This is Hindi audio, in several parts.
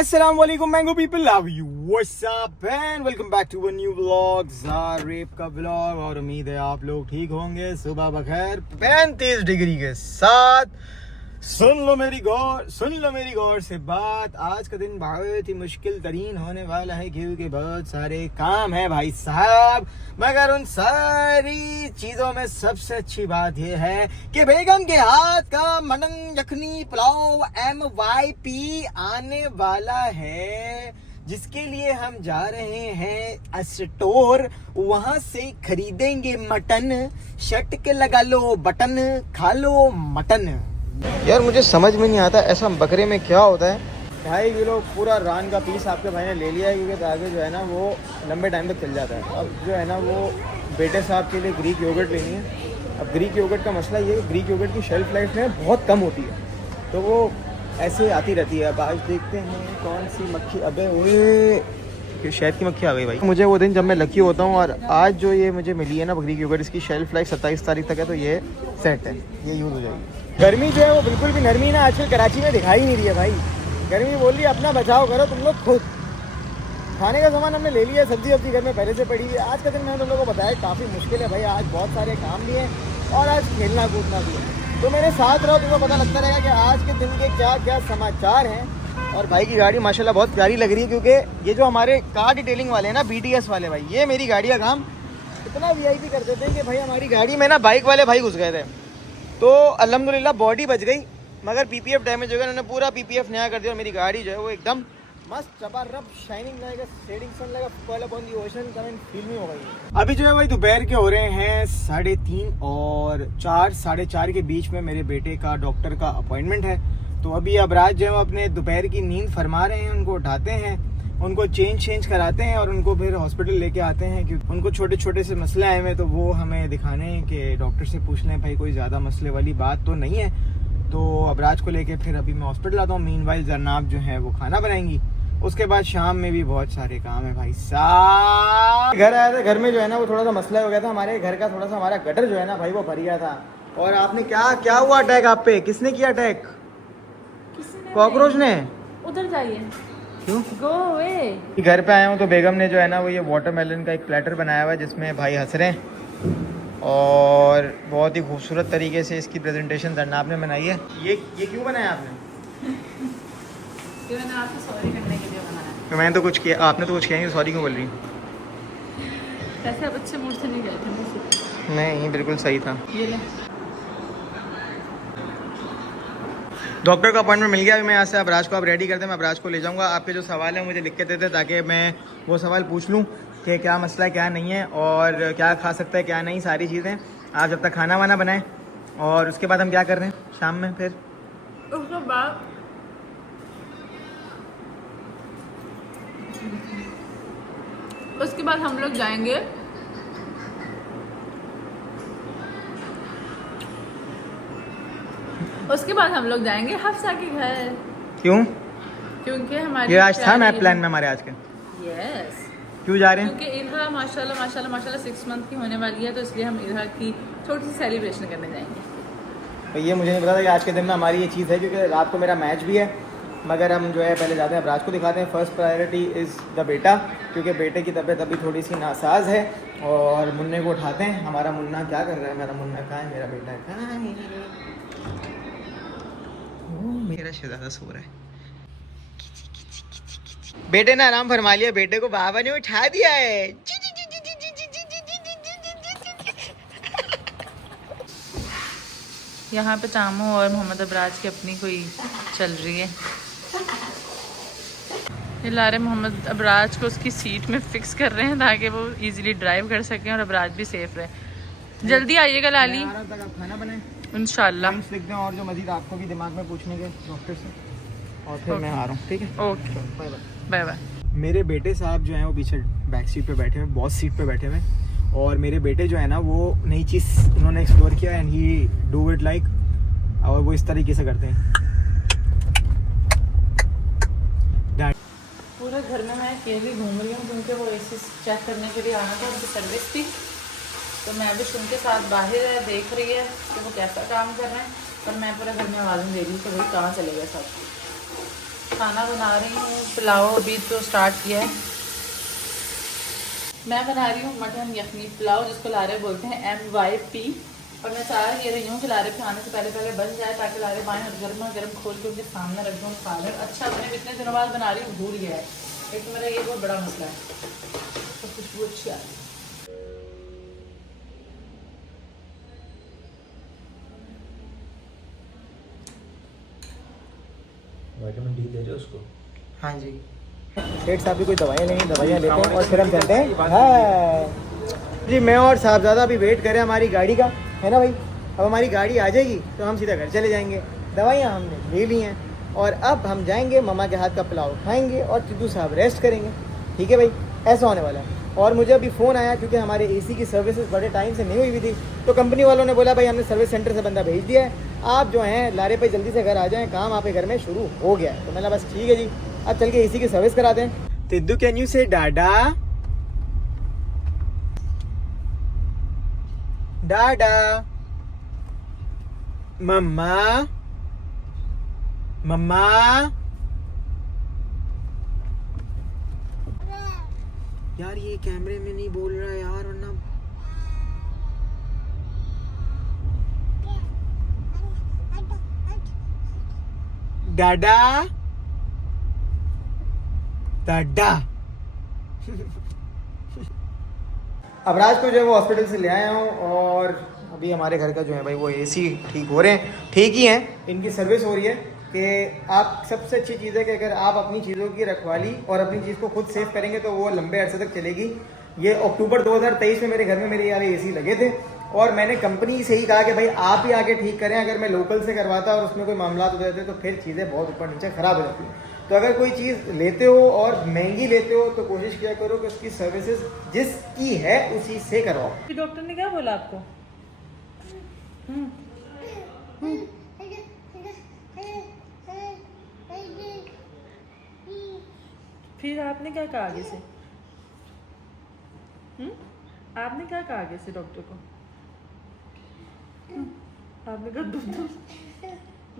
अस्सलाम वालेकुम mango people, love you, what's up and welcome back to a new vlog, Zareb का व्लॉग। और उम्मीद है आप लोग ठीक होंगे। सुबह बखैर 35 डिग्री के साथ। सुन लो मेरी गौर से बात। आज का दिन बहुत ही मुश्किल तरीन होने वाला है क्योंकि बहुत सारे काम है भाई साहब। मगर उन सारी चीजों में सबसे अच्छी बात यह है कि बेगम के हाथ का मटन यखनी पुलाव MYP आने वाला है, जिसके लिए हम जा रहे हैं स्टोर। वहां से खरीदेंगे मटन। शर्ट के लगा लो बटन, खा लो मटन। यार मुझे समझ में नहीं आता ऐसा बकरे में क्या होता है। 2.5 किलो पूरा रान का पीस आपके भाई ने ले लिया है क्योंकि आगे जो है ना वो लंबे टाइम तक चल जाता है। अब जो है ना वो बेटे साहब के लिए ग्रीक योगर्ट लेनी है। अब ग्रीक योगर्ट का मसला ये है कि ग्रीक योगर्ट की शेल्फ लाइफ में बहुत कम होती है, तो वो ऐसे आती रहती है। अब आज देखते हैं कौन सी मक्खी। अबे ओए, शहद की मक्खी आ गई भाई। मुझे वो दिन जब मैं लकी होता हूँ, और आज जो ये मुझे मिली है ना ग्रीक योगर्ट, इसकी शेल्फ लाइफ 27 तारीख तक है, तो ये सेट है, ये यूज़ हो जाएगी। गर्मी जो है वो बिल्कुल भी नरमी ना आजकल कराची में दिखाई नहीं रही है भाई। गर्मी बोल रही है अपना बचाव करो तुम लोग खुद। खाने का सामान हमने ले लिया, सब्जी वब्जी घर में पहले से पड़ी है। आज का दिन मैंने तुम लोगों को बताया काफ़ी मुश्किल है भाई। आज बहुत सारे काम भी हैं और आज खेलना कूदना भी है, तो मेरे साथ रहो, तुम्हें पता लगता रहेगा कि आज के दिन के क्या क्या समाचार हैं। और भाई की गाड़ी माशाल्लाह बहुत प्यारी लग रही है क्योंकि ये जो हमारे कार डिटेलिंग वाले हैं ना, BTS वाले भाई, ये मेरी गाड़ी का काम इतना VIP कर देते हैं कि भाई हमारी गाड़ी में ना बाइक वाले भाई घुस गए थे, तो अल्हम्दुलिल्लाह बॉडी बच गई, मगर PPF डैमेज हो गया। उन्होंने पूरा PPF नया कर दिया और मेरी गाड़ी जो है वो एकदम मस्त चपारप शाइनिंग लगेगा, शेडिंग सन लगेगा, फॉल अपॉन द ओशन का फील नहीं हो गई। अभी जो है भाई दोपहर के हो रहे हैं 3:30 और 4, 4:30 के बीच में मेरे बेटे का डॉक्टर का अपॉइंटमेंट है। तो अभी अबराज जो है वो अपने दोपहर की नींद फरमा रहे हैं, उनको उठाते हैं, उनको चेंज कराते हैं और उनको फिर हॉस्पिटल लेके आते हैं क्योंकि उनको छोटे छोटे से मसले आए हुए, तो वो हमें दिखाने हैं कि डॉक्टर से पूछ लें भाई कोई ज़्यादा मसले वाली बात तो नहीं है। तो अबराज को लेके फिर अभी मैं हॉस्पिटल आता हूँ। मीनवाइल जरनाब जो है वो खाना बनाएंगी, उसके बाद शाम में भी बहुत सारे काम है भाई साहब। घर आया था, घर में जो है ना वो थोड़ा सा मसला हो गया था हमारे घर का, थोड़ा सा हमारा गटर जो है ना भाई वो भर गया था। और आपने क्या हुआ अटैक आप पे? किसने किया अटैक? कॉकरोच ने? उधर जाइए। क्यों? Go away. घर पे आया हूँ तो बेगम ने जो है ना वो ये वाटरमेलन का एक प्लेटर बनाया हुआ है जिसमें भाई हंस रहे हैं, और बहुत ही खूबसूरत तरीके से इसकी प्रेजेंटेशन जरनाब ने बनाई है। ये क्यों बनाया आपने? मैंने आपको सॉरी करने के लिए बनाया। तो मैंने तो कुछ किया, आपने तो कुछ किया नहीं, सॉरी क्यों बोल रही? कैसे अब अच्छे मूड से नहीं गए थे मुझसे? नहीं, बिल्कुल सही था। ये ले। डॉक्टर का अपॉइंटमेंट मिल गया। अभी मैं यहाँ से अबराज को आप रेडी करते हैं, मैं अबराज को ले जाऊँगा। आपके जो सवाल हैं मुझे लिख के देते ताकि मैं वो सवाल पूछ लूँ कि क्या मसला है क्या नहीं है और क्या खा सकता है क्या नहीं, सारी चीज़ें। आप जब तक खाना वाना बनाएं, और उसके बाद हम क्या कर रहे हैं शाम में? फिर उसके बाद हम लोग जाएंगे हफ्सा के घर। क्यों? क्योंकि हमारी ये आज था ना प्लान में हमारे आज के। यस। क्यों जा रहे हैं? क्योंकि इरहा माशाल्लाह 6 मंथ की होने वाली है, तो इसलिए हम इरहा की छोटी सी सेलिब्रेशन करने जाएंगे। तो ये मुझे नहीं पता था कि आज के दिन में हमारी ये चीज़ है, क्योंकि रात को मेरा मैच भी है। मगर हम जो है पहले जाते हैं अबराज को दिखाते हैं। फर्स्ट प्रायोरिटी इज़ द बेटा, क्योंकि बेटे की तबीयत अभी थोड़ी सी नासाज है। और मुन्ने को उठाते हैं। हमारा मुन्ना क्या कर रहा है? मेरा मुन्ना कहाँ है? मेरा बेटा कहाँ है? मेरा शहजादा सो रहा है। बेटे ने आराम फरमा लिया, बेटे को बाबा ने उठा दिया है। यहाँ पे तामू और मोहम्मद अबराज की अपनी कोई चल रही है। ये ला रहे मोहम्मद अबराज को उसकी सीट में फिक्स कर रहे हैं ताकि वो इजीली ड्राइव कर सकें और अबराज भी सेफ रहे। जल्दी आइएगा लाली, खाना बनाए इंशाल्लाह। लिख दें और जो मजीद आपको भी दिमाग में पूछने के डॉक्टर से, और फिर मैं आ रहा हूँ। ठीक है, ओके, बाय बाय। मेरे बेटे साहब जो हैं वो पीछे बैक सीट पे बैठे हुए, बॉस सीट पे बैठे हुए, और मेरे बेटे जो है ना वो नई चीज़ उन्होंने एक्सप्लोर किया and he do it like, और वो इस तरीके से करते हैं। पूरे घर में मैं अकेली घूम रही हूँ क्योंकि वो AC चेक करने के लिए आना था, उनकी सर्विस थी। तो मैं भी उनके साथ बाहर है, देख रही है कि वो कैसा काम कर रहे हैं, और मैं पूरे घर में आवाज़ें दे रही हूँ कि भाई कहाँ चले गए सब। खाना बना रही हूँ पुलाव, अभी तो स्टार्ट किया है। मैं बना रही हूँ मटन यखनी पुलाव, जिसको लारे बोलते हैं MYP। और मैं चाह ये रही हूँ कि लारे पे आने से पहले पहले बन जाए, ताकि लारे बाएँ और गर्मा गर्म खोल के उनके सामने रख दूँ, खा लें। अच्छा मैंने इतने दिनों बाद बना रही हूँ, भूल गया है। एक तो मेरा ये बहुत बड़ा मसला है। तो खुशबू अच्छी आ रही है। विटामिन डी दे रहे हो उसको? हाँ जी, सेठ साहब भी कोई दवाइयाँ लेंगे, दवाइयाँ लेते हैं और फिर हम चलते हैं। हाँ जी, मैं और साहबजादा अभी वेट करें हमारी गाड़ी का, है ना भाई। अब हमारी गाड़ी आ जाएगी तो हम सीधा घर चले जाएंगे। दवाइयाँ हमने ले ली हैं और अब हम जाएंगे, मम्मा के हाथ का पुलाव खाएंगे और चिद्दू साहब रेस्ट करेंगे। ठीक है भाई, ऐसा होने वाला है। और मुझे अभी फ़ोन आया क्योंकि हमारे AC की सर्विसेज बड़े टाइम से नहीं हुई हुई थी, तो कंपनी वालों ने बोला भाई हमने सर्विस सेंटर से बंदा भेज दिया है, आप जो हैं लारे पे जल्दी से घर आ जाएं, काम आपके घर में शुरू हो गया है। तो मैंने बस ठीक है जी, अब चल के AC की सर्विस करा दें। तिद्दू कैन यू से डाडा डाडा मम्मा मम्मा। यार ये कैमरे में नहीं बोल रहा है यार, वरना डाडा डाडा। अबराज को जो है वो हॉस्पिटल से ले आया हूँ और अभी हमारे घर का जो है भाई वो AC ठीक हो रहे हैं, ठीक ही हैं। इनकी सर्विस हो रही है कि आप सबसे अच्छी चीज़ है कि अगर आप अपनी चीज़ों की रखवाली और अपनी चीज़ को खुद सेव करेंगे तो वो लंबे अरसे तक चलेगी। ये अक्टूबर 2023 में मेरे घर में मेरे वाले AC लगे थे और मैंने कंपनी से ही कहा कि भाई आप ही आके ठीक करें। अगर मैं लोकल से करवाता और उसमें कोई मामला हो जाते तो फिर चीज़ें बहुत ऊपर नीचे ख़राब हो जाती हैं। तो अगर कोई चीज़ लेते हो और महंगी लेते हो तो कोशिश किया करो कि उसकी सर्विसेज जिसकी है उसी से करवाओ। डॉक्टर ने क्या बोला आपको? फिर आपने क्या कहा आगे से? आपने क्या कहा आगे से डॉक्टर को? आपने कहा दूध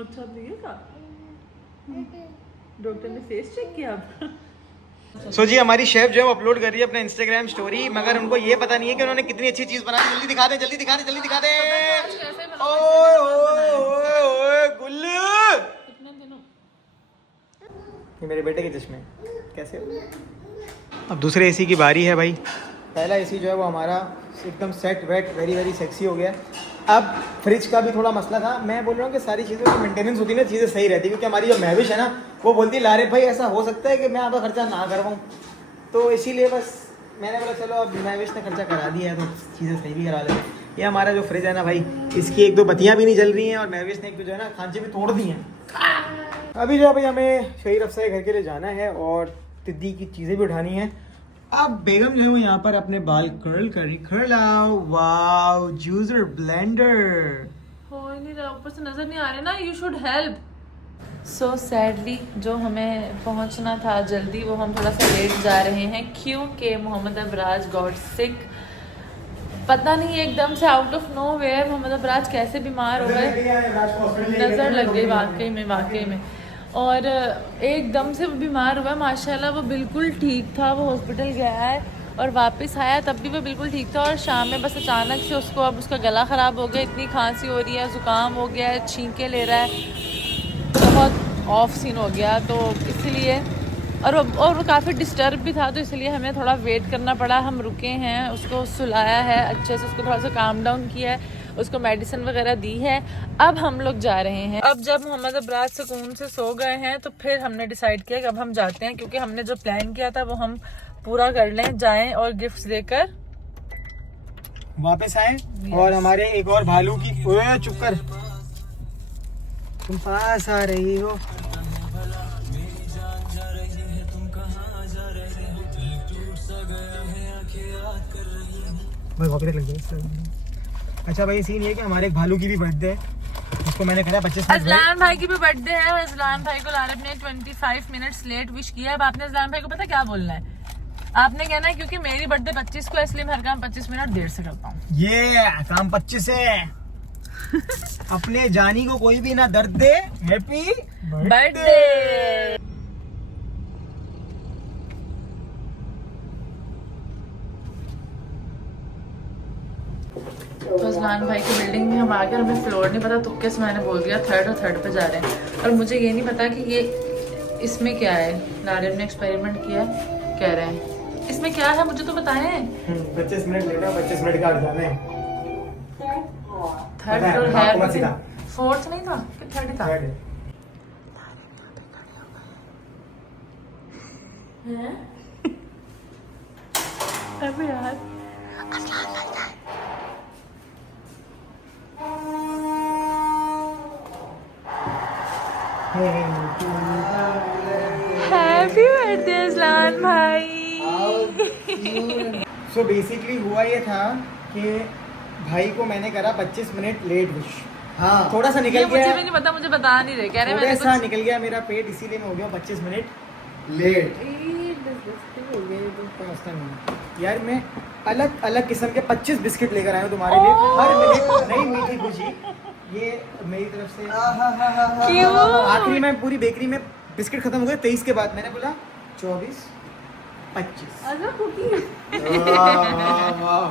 अच्छा नहीं है कहा? डॉक्टर ने फेस चेक किया आपका? सो जी हमारी शेफ जो है वो अपलोड कर रही है अपना इंस्टाग्राम स्टोरी, मगर उनको ये पता नहीं है कि उन्होंने कितनी अच्छी चीज़ बनाई। जल्दी दिखा दें, जल्दी दिखा दें, जल्दी दिखा दें। ओए ओए ओए ओए गुल्लू, ये मेरे बेटे के चश्मे कैसे? अब दूसरे AC की बारी है भाई। पहला AC जो है वो हमारा एकदम set wet very very sexy हो गया। अब फ्रिज का भी थोड़ा मसला था। मैं बोल रहा हूँ कि सारी चीज़ों की मेंटेनेंस होती है ना, चीज़ें सही रहती है। क्योंकि हमारी जो महविश है ना वो बोलती है लारे भाई ऐसा हो सकता है कि मैं आपका खर्चा ना करवाऊँ, तो इसीलिए बस मैंने बोला चलो अब महविश ने खर्चा करा दिया है तो चीज़ें सही भी करा लें। ये हमारा जो फ्रिज है ना भाई, इसकी एक दो बत्तियाँ भी नहीं जल रही हैं और महविश ने एक दो जो है ना खांचे भी तोड़ दी हैं। अभी जो भाई हमें शहीर अफसा घर के लिए जाना है और तिद्दी की चीज़ें भी उठानी है। अब बेगम जो है वो यहाँ पर अपने बाल कर्ल कर रही। कर्ल वाओ, जूसर ब्लेंडर हो ही नहीं रहा, ऊपर से नजर नहीं आ रहे ना। You should help. So sadly जो हमें पहुंचना था जल्दी, वो हम थोड़ा सा लेट जा रहे हैं क्योंकि मोहम्मद अबराज गॉट सिक। पता नहीं एकदम से out of nowhere Mohammed Abraj कैसे बीमार हो गए, नज़र लग गई वाकई में। और एकदम से वो बीमार हुआ। माशाल्लाह वो बिल्कुल ठीक था, वो हॉस्पिटल गया है और वापस आया तब भी वो बिल्कुल ठीक था। और शाम में बस अचानक से उसको अब उसका गला ख़राब हो गया, इतनी खांसी हो रही है, ज़ुकाम हो गया है, छींके ले रहा है, बहुत ऑफ सीन हो गया। तो इसीलिए और वो काफ़ी डिस्टर्ब भी था, तो इसलिए हमें थोड़ा वेट करना पड़ा। हम रुके हैं, उसको सुलाया है अच्छे से, उसको थोड़ा सा काम डाउन किया है, उसको मेडिसिन वगैरह दी है। अब हम लोग जा रहे हैं। अब जब मोहम्मद अबराज सुकून से सो गए हैं तो फिर हमने डिसाइड किया कि अब हम जाते हैं, क्योंकि हमने जो प्लान किया था वो हम पूरा कर लें, जाएं और गिफ्ट्स देकर वापस आए। और हमारे एक और भालू की, ओए चुप कर, तुम पास आ रही हो। अच्छा भाई सीन ये कि हमारे एक भालू की भी बर्थडे है, उसको मैंने कहा 25 मिनट। अजलान भाई की भी बर्थडे है और अजलान भाई को लारब ने 25 मिनट्स लेट विश किया। अब आपने अजलान भाई को पता क्या बोलना है? आपने कहना है क्योंकि मेरी बर्थडे 25 को, इसलिए मैं हर काम 25 मिनट देर से करता हूँ। ये काम 25 है। अपने जानी को कोई भी ना दर्द दे। Happy birthday. तो अजलान भाई की बिल्डिंग में हम आ गए, हमें फ्लोर नहीं पता, तुक्के से मैंने बोल दिया थर्ड पे जा रहे हैं। और मुझे ये नहीं पता कि ये इसमें क्या है। लालिब ने एक्सपेरिमेंट किया, कह रहे हैं इसमें क्या है, मुझे तो बताएं। 25 मिनट लेना, 25 मिनट का जाना है। थर्ड है, फ्लोर आपको मत है, सिखा। फोर्थ नहीं था कि थर्ड था। अबे यार हैप्पी बर्थडे अजलान भाई। सो बेसिकली हुआ ये था कि भाई को मैंने करा 25 मिनट लेट विश। हाँ, थोड़ा सा ये निकल मुझे गया, भी नहीं पता, मुझे बता नहीं रहे, कह रहे थोड़ा मैंने सा कुछ निकल गया मेरा पेट, इसीलिए मैं हो गया 25 मिनट लेट। हो गया ये तो समझता नहीं यार। मैं अलग अलग किस्म के 25 बिस्किट लेकर आया हूँ तुम्हारे लिए, हर मिनट नई मीठी खुशी। ये मेरी तरफ से। क्यों? आखिरी में पूरी बेकरी में बिस्किट खत्म हो गए 23 के बाद। मैंने बोला 24 25।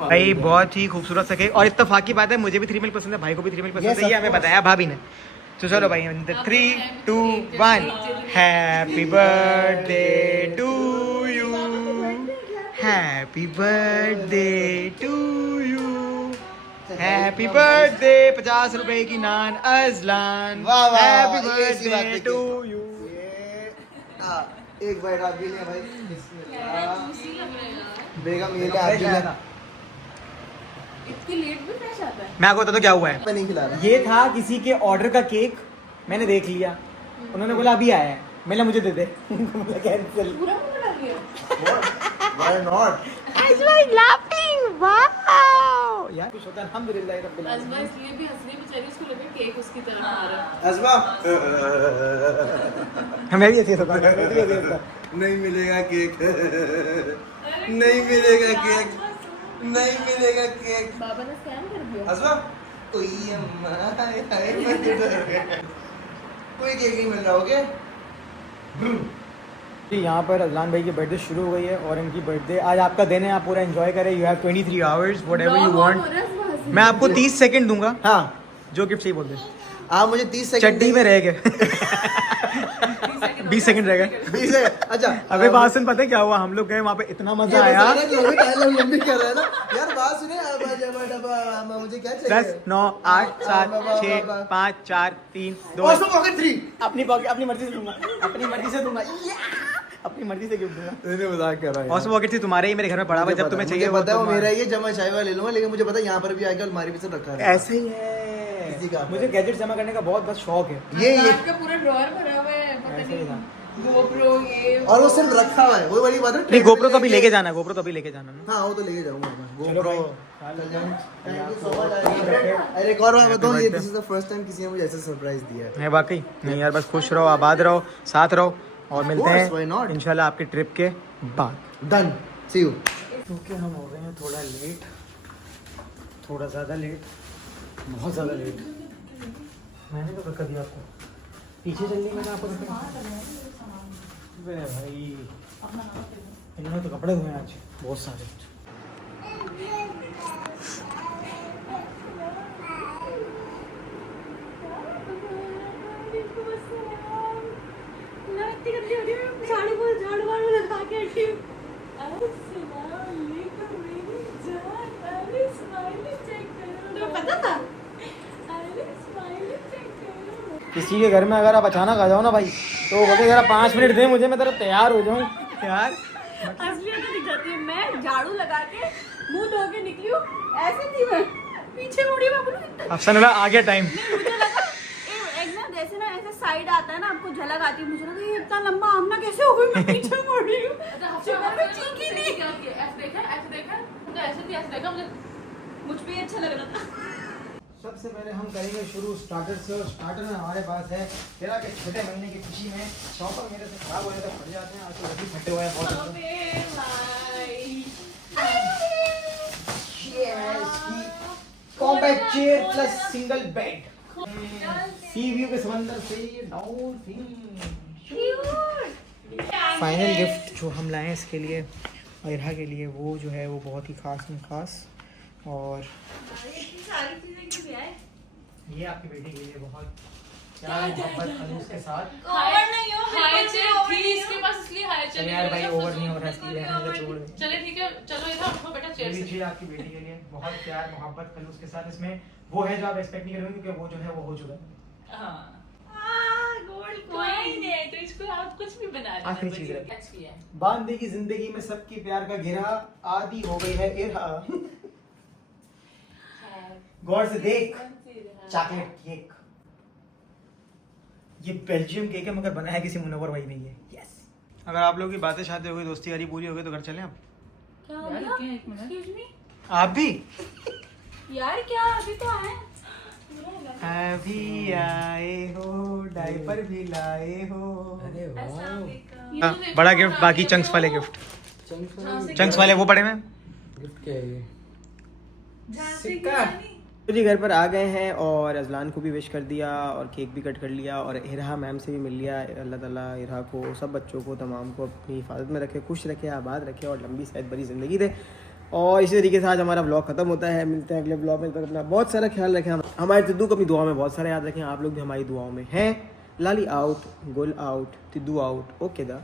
भाई बहुत ही खूबसूरत सा केक, और इत्तेफाक की बात है मुझे भी 3 मिल्क पसंद है, भाई को भी 3 मिल्क पसंद है, ये हमें बताया भाभी ने। तो चलो भाई 3 2 1 happy birthday to you, happy birthday to you, happy birthday. 50 रुपए की naan Azlan, happy birthday to you. एक बाइट आप भी ले भाई। बेगम ये ले आप भी ले। इतनी लेट भी फ्रेश आता है। मैं आपको बता दूं क्या हुआ है। मैं नहीं खिला रहा। ये था किसी के ऑर्डर का केक, मैंने देख लिया, उन्होंने बोला अभी आया है, मैंने मुझे दे दे। उनको बोला कैंसिल। पूरा बना दिया। Why not? यार कुछ होता है, अल्हम्दुलिल्लाह रब्बिल आलमीन। अजमा इसलिए भी हंस रही बेचारी, उसको लगा केक उसकी तरफ आ रहा है। अज़मा मैं भी ऐसे ही होता, मैं भी ऐसे ही होता। नहीं मिलेगा केक। नहीं मिलेगा केक। नहीं मिलेगा केक। बाबा ने स्कैम कर दिया। अज़मा कोई अम्मा हाय हाय मैं डर गया। कोई केक नहीं मिल रहा, ओके? जी यहाँ पर अजलान भाई की बर्थडे शुरू हो गई है, और इनकी बर्थडे आज आपका दिन है, आप पूरा एंजॉय करें। You have 23 hours whatever you want. मैं आपको 30 सेकंड दूंगा, हाँ, जो गिफ्ट चाहिए बोल दे। आप मुझे 30 सेकंड चड्डी में रह गए। 20 सेकंड रह गए। 20 सेकंड। अच्छा अबे बात सुन, पता है क्या हुआ, हम लोग गए वहाँ पे, इतना मजा आया। लंबी कर रहा है ना यार, बात सुने। मुझे क्या चाहिए? 10 9 8 7 6 5 4 3 2। Also pocket 3। अपनी मर्जी से दूंगा, अपनी मर्जी से दूंगा, अपनी मर्जी से गिफ्ट दूंगा। मैंने मजाक कर रहा है। ऑसम पॉकेट थी तुम्हारे ही मेरे घर में पड़ा हुआ है, जब तुम्हें चाहिए पता है वो मेरा ही है, जमा चाय वाला ले लूंगा, लेकिन मुझे पता है यहाँ पर भी आके अलमारी पे सब रखा है। ऐसे ही है, किसी का मुझे गैजेट जमा करने का बहुत बस शौक है। ये आपका पूरा ड्रॉअर भरा हुआ है, पता ऐसे ही था। नहीं गोप्रो ये और वो सिर्फ रखा हुआ है, वो वाली बात है। नहीं गोप्रो तो अभी लेके जाना है, गोप्रो तो अभी लेके जाना है ना। हाँ वो तो लेके जाऊंगा मैं। चलो भाई, थैंक यू सो मच। अरे एक और बात बताऊं, ये this is the first time किसी ने मुझे ऐसा सरप्राइज दिया है। है वाकई। नहीं यार, बस खुश रहो, आबाद रहो, साथ रहो, और मिलते course, why हैं not? इंशाल्लाह आपके ट्रिप के बाद। Done, see you. क्योंकि हम हो गए हैं थोड़ा लेट, थोड़ा ज़्यादा लेट, बहुत ज़्यादा लेट। मैंने तो धक्का दिया आपको, पीछे चल ली मैंने आपको धक्का। अबे भाई इन्होंने तो कपड़े धोए आज बहुत सारे। किसी के घर में अगर आप अचानक आ जाओ ना भाई, तो बोलते जरा 5 मिनट दे मुझे, मैं तेरा तैयार हो जाऊँ यार। असलियत तो दिख जाती है। मैं झाड़ू लगा के मुंह धो के निकली हूँ, ऐसे थी मैं, पीछे मुड़ी मैं बोलूं। अफसन लगा आ गया टाइम। मुझे लगा एक ना जैसे ना ऐसे साइड आता है ना, आपको झलक आती है, मुझे लगा ये इतना लंबा आमना कैसे हो गई, मैं पीछे मुड़ी हूँ। मैं चीखी नहीं, मुझ पे अच्छा लग रहा था। सबसे पहले हम करेंगे शुरू स्टार्टर से, और स्टार्टर में हमारे पास है तेरा के छोटे महीने की खुशी में शॉपर मेरे से खराब हो जाते फट जाते हैं, आज तो अभी फटे हुए हैं बहुत। Compact chair plus single bed, सी व्यू के समंदर से डॉल्फिन। फाइनल गिफ्ट जो हम लाए इसके लिए, अयरा के लिए, वो जो है वो बहुत ही खास में खास, और सारी चीजें क्यों ले आए? ये आपकी बेटी के लिए बहुत प्यार मोहब्बत खलूस के साथ। ओवर नहीं हो, हाई बिल्कुल चेयर ओवर थी नहीं इसके हो। पास, इसलिए हाई चेयर यार भाई ओवर नहीं हो रहा इसके लिए रहने दो, छोड़ दे। चले ठीक है, चलो इधर उठो बेटा चेयर से। लीजिए आपकी बेटी के लिए बहुत प्यार मोहब्बत खलूस के साथ। इसमें वो है जो आप एक्सपेक्ट नहीं करोगे क्योंकि वो जो है वो हो चुका है। हाँ गोल्ड कोई कॉइन। नहीं, तो इसको आप कुछ भी बना लेना। आखिरी चीज है। अच्छी है। बांदे की जिंदगी में सबकी प्यार का घेरा आदि हो गई है इरहा। गौर से देख, चॉकलेट केक। ये बेल्जियम केक है मगर बनाया किसी मुनव्वर भाई ने ये। यस। अगर आप लोगों की बातें शादी हो गई, दोस्ती यारी पूरी हो गई तो घर चलें आप? क्या हो यार, गया? रुकिए एक मिनट। Excuse me? आप भी? यार क्या अभी तो आए? अभी आए हो, डायपर भी लाए हो। अरे वाह ये तो देखो बड़ा ना, गिफ्ट, बाकी ये चंक्स तो- वाले गिफ्ट। झांसी की चंक्स वाले वो पड़े में। गिफ्ट क्या है ये? झांसी की सिक्का। रानी। तो जी घर पर आ गए हैं और अजलान को भी विश कर दिया और केक भी कट कर लिया और इरहा मैम से भी मिल लिया। अल्लाह ताला इरहा को, सब बच्चों को, तमाम को अपनी हिफाजत में रखे, खुश रखे, आबाद रखे और लंबी सेहत भरी ज़िंदगी दे। और इसी तरीके से आज हमारा ब्लॉग खत्म होता है। मिलते हैं अगले ब्लॉग में। तब तक अपना बहुत सारा ख्याल रखें। हमारे तिद्दू को अपनी दुआ में बहुत सारा याद रखें। आप लोग भी हमारी दुआओं में हैं। लाली आउट, गुल आउट, तिद्दू आउट। ओके दा।